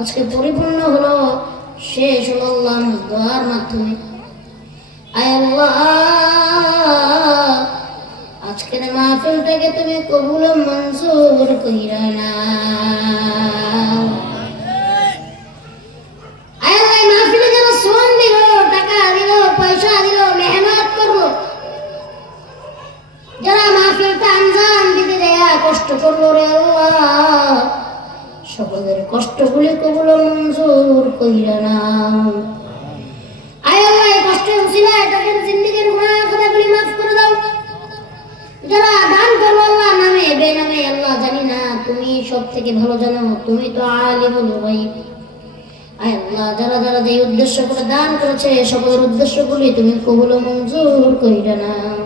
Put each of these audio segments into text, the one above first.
আজকে পরিপূর্ণ হলো শেষ হলো দোয়ার মাধ্যমে। আয় আল্লাহ, আজকের তুমি কবুল মঞ্জুর কইরা না আয় আল্লাহ এই মাহফিলে যারা শ্রম দিল টাকা দিল পয়সা দিল মেহনত করল যারা মাহফিলটা আঞ্জাম দিতে দেয়া কষ্ট করল রে আল্লাহ। সকলের কষ্টগুলি কবুল মঞ্জুর কইরা নাও। আয় মাফ করে দাও। যারা দান আল্লাহ, নামে আল্লাহ জানি না, তুমি ভালো জানো, তুমি তো যারা যারা যে উদ্দেশ্য করে দান করেছে, সকলের উদ্দেশ্যগুলি তুমি কবুল মঞ্জুর কইরা নাও।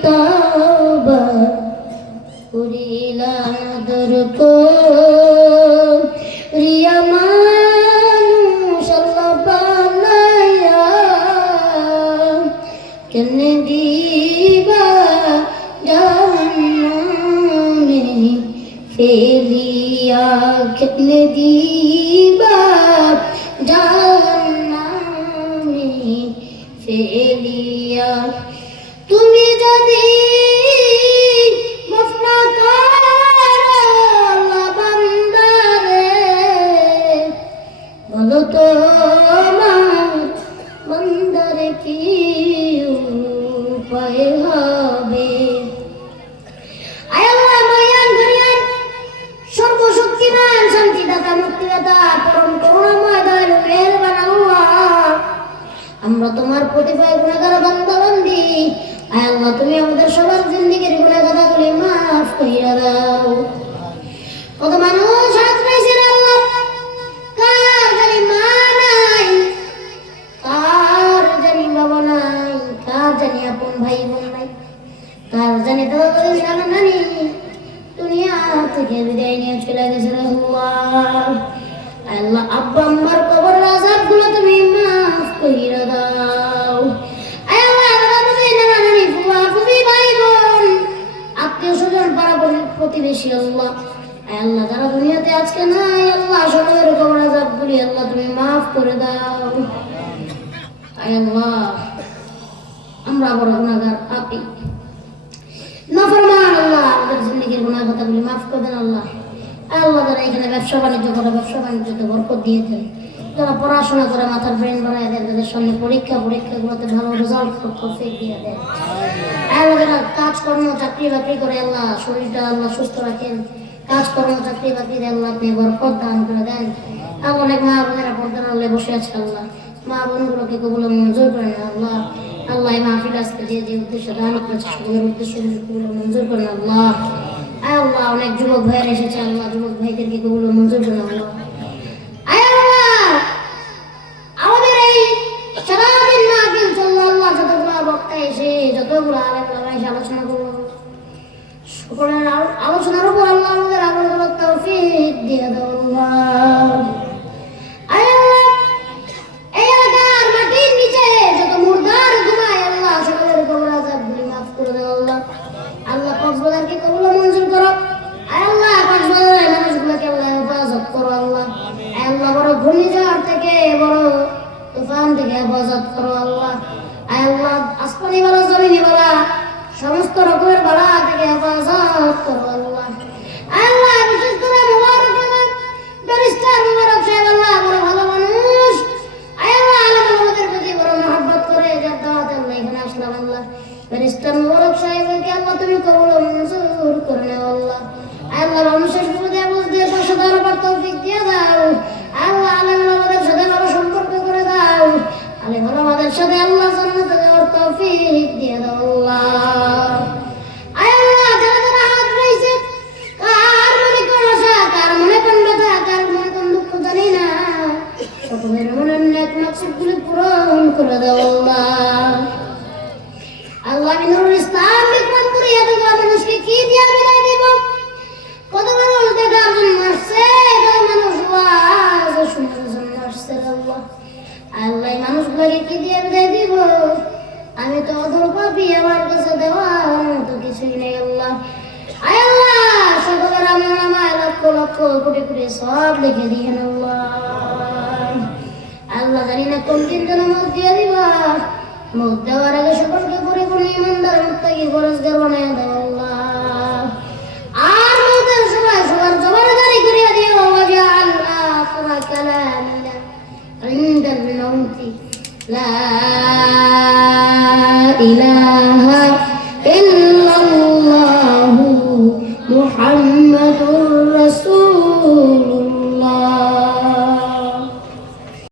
কাটি তাওবা করিলাম দরক রিয়া মানুষ আল্লাহ বানায়া কেন দিবা জাহান্নামে ফেলিয়া কেন দিবা প্রতিভা গুণাগার বান্দাবান্দি আয় আল্লাহ, তুমি আমাদের সবার জিন্দিগির গুণাগারাগুলি মাফ কইরা দাও। কত মানুষ হাত পাইছে আল্লাহ, কার জানি মা নাই, কার জানি বাবা নাই, কার জানি আপন ভাই বোন নাই, কার জানি দুনিয়া থেকে বিদায় নিয়ে চলে গেছে আল্লাহ, আব্বা আম্মার কবর আল্লাহ সকলের কবর আজাব গুলি আল্লাহ তুমি মাফ করে দাও। আল্লাহ, আমরা বড় গুণাগার আপনি নাফরমান আল্লাহ, আমাদের জিন্দগির গুনাহ কথাগুলি মাফ করে দেন আল্লাহ। আল্লাহ, যারা এখানে ব্যবসা বাণিজ্য করে, ব্যবসা বাণিজ্যতে বরকত দিয়ে দেন যারা পড়াশোনা করে, মাথার ব্রেন বানায় দেন তাদের সামনে পরীক্ষা পরীক্ষাগুলোতে ভালো রেজাল্ট তৌফিক দিয়ে দেন আল্লাহ, যারা কাজকর্ম, চাকরি বাকরি করে, আল্লাহ, শরীরটা আল্লাহ সুস্থ রাখেন। কাজকর্ম চাকরি বাকরি আল্লাহ আপনি বরকত দান করে দেন। আর অনেক মা বোনেরা পর্দা আল্লাহ বসে আছে আল্লাহ। মা বোনগুলোকে কবুল মঞ্জুর করেন আল্লাহ। আল্লাহ এই মাহফিল আজকে যে যে উদ্দেশ্য দান করেছে, সকলের উদ্দেশ্য কবুল মঞ্জুর করেন আল্লাহ। আয় আল্লাহ, অনেক যুবক ভাইয়ের এসেছে আল্লাহ, যুবক ভাইদেরকে কবুল মঞ্জুর করেন আল্লাহ। আয় ফেরেশতা মোবারক সাহেবকে আল্লাহ তুমি কবুল মঞ্জুর করে নাও আল্লাহ। আল্লাহ তৌফিক দিয়ে দাও। আল্লাহ আমাদের সাথে ভালো সম্পর্ক করে দাও। আমাদের সাথে আল্লাহ জান্নাতে যাওয়ার তৌফিক দিয়ে দাও সকলের নেক করে দাও আল্লাহ আমি নুরুল ইসলাম বিক্রমপুরে এত মানুষকে কি দিয়ে বিদায় দিব কত মানুষ দেখার জন্য আসছে কত মানুষ ওয়াজ শোনার জন্য আসছে আল্লাহ আল্লাহ মানুষগুলোকে কি দিয়ে বিদায় দিব আমি তো অদর পাপি আমার কাছে দেওয়ার মতো কিছুই নেই আল্লাহ আয় আল্লাহ সকলের আমার নামায় লক্ষ লক্ষ কোটি কোটি সব লিখে দিয়েন আল্লাহ আল্লাহ জানি না কোন দিন যেন দিয়ে দিবা। মুখ দেওয়ার আগে সকলকে পরিপূর্ণ ইমানদার মুক্তাকি ফরজগার বানায় দাও আল্লাহ আর মুখের সময় সবার জবানে জারি করিয়া দিও ওয়াজআলনা আখরা কালামিনা عند الموت لا إله